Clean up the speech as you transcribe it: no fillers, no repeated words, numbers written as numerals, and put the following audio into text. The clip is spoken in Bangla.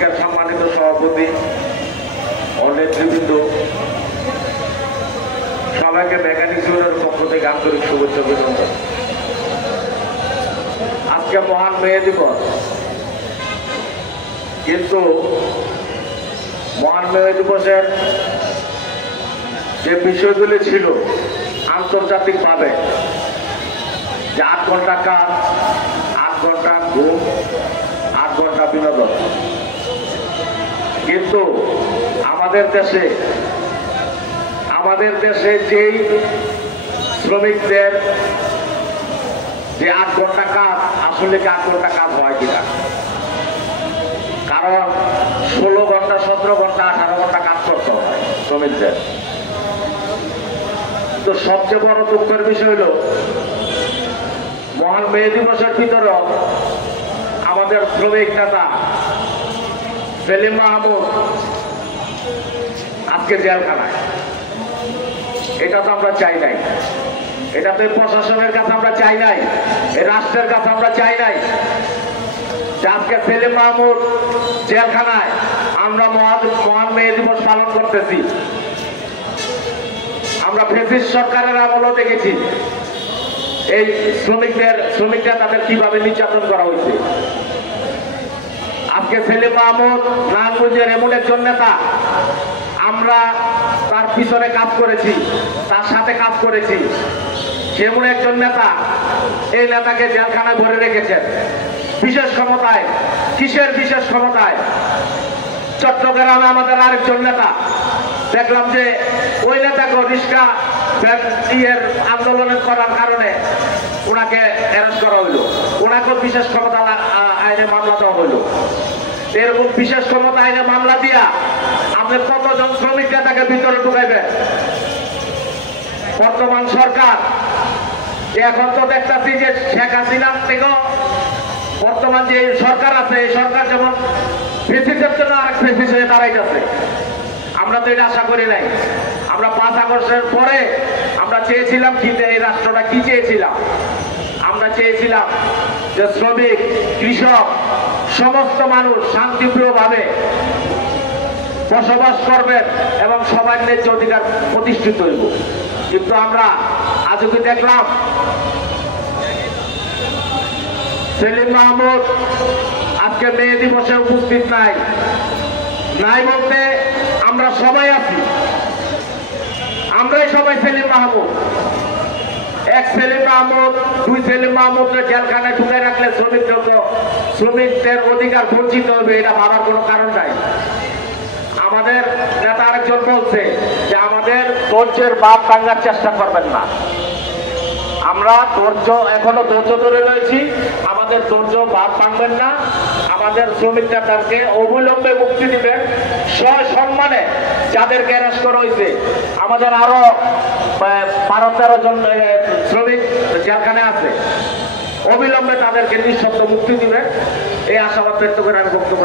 আজকের সম্মানিত সভাপতি ও নেতৃবৃন্দ, সবাইকে মেকানিক্স ইউনিয়নের পক্ষ থেকে আন্তরিক শুভেচ্ছা অভিনন্দন। আজকে মহান মেয়ে দিবস, কিন্তু মহান মেয়ে দিবসের যে বিষয়গুলি ছিল আন্তর্জাতিকভাবে, যে 8 ঘন্টা কাজ, 8 ঘন্টা ঘুম, 8 ঘন্টা বিনোদন, কিন্তু আমাদের দেশে যেই শ্রমিকদের যে 8 ঘন্টা কাজ, আসলে কি 8 ঘন্টা কাজ হয় কিনা? কারণ 16 ঘন্টা, 17 ঘন্টা, 18 ঘন্টা কাজ করতে হয় শ্রমিকদের। তো সবচেয়ে বড় দুঃখের বিষয় হলো মহান মে দিবসের ভিতরেও আমাদের শ্রমিক নেতা সেলিম মাহমুদ আজকে জেলখানায়। এটা তো আমরা চাই নাই, এটা তো প্রশাসনের কাছে আমরা চাই নাই, এই রাষ্ট্রের কাছে আমরা চাই নাই যে আজকে সেলিম মাহমুদ জেলখানায়। আমরা মহান মে দিবস পালন করতেছি। আমরা ফ্যাসিস্ট সরকারের আমলও দেখেছি এই শ্রমিকরা তাদের কিভাবে নির্যাতন করা হয়েছে। আজকে সেলিম মাহমুদ নারায়ণগঞ্জের এমন একজন নেতা, আমরা তার পিছনে কাজ করেছি, তার সাথে কাজ করেছি। এমন একজন নেতা, এই নেতাকে জেলখানায় ভরে রেখেছেন বিশেষ ক্ষমতায়। কিসের বিশেষ ক্ষমতায়? চট্টগ্রামে আমাদের আরেকজন নেতা দেখলাম যে ওই নেতাকে রিস্কা আন্দোলন করার কারণে ওনাকে অ্যারেস্ট করা হইলো, ওনাকে বিশেষ ক্ষমতা আইনে মামলা দেওয়া হইলো। এরকম বিশেষ ক্ষমতা আইনে মামলা দিয়া আপনি কতজন শ্রমিক নেতাকে ভিতরে ঢুকাইবেন? বর্তমান সরকার এখন তো দেখতেছি যে শেখ হাসিনার থেকেও বর্তমান যে সরকার আছে, এই সরকার যেমন ফেসিসের জন্য আরেক ফেসিস হয়ে দাঁড়াইতেছে। আমরা তো এটা আশা করি নাই। আমরা 5 আগস্টের পরে আমরা চেয়েছিলাম কি, এই রাষ্ট্রটা কি চেয়েছিলাম? আমরা চেয়েছিলাম যে শ্রমিক, কৃষক, সমস্ত মানুষ শান্তিপ্রিয়ভাবে বসবাস করবেন এবং সবার ন্যায্য অধিকার প্রতিষ্ঠিত হইব। কিন্তু আমরা আজকে দেখলাম সেলিম মাহমুদ আজকে মে দিবসে উপস্থিত নাই বলতে আমরা সবাই আছি, আমরাই সবাই সেলিম মাহমুদ। এক সেলিম মাহমুদ, 2 সেলিম মাহমুদকে জেলখানায় ঢুকে রাখলে শ্রমিকদের অধিকার বঞ্চিত হবে, এটা ভাবার কোনো কারণ নাই। আমাদের নেতা আরেকজন বলছে যে আমাদের ধৈর্যের বাঁধ ভাঙার চেষ্টা করবেন না। আমরা এখনো ধৈর্য ধরে রয়েছি, আমাদের ধৈর্য বাঁধ ভাঙবেন না। আমাদের শ্রমিক নেতাকে অবিলম্বে মুক্তি দিবেন, সসম্মানে যাদেরকে অ্যারেস্ট করা হয়েছে। আমাদের আরো 12-13 জন শ্রমিক জেলখানে আছে, অবিলম্বে তাদেরকে নিঃশব্দ মুক্তি দিবেন, এই আশাবাদ ব্যক্ত করে আমি বক্তব্য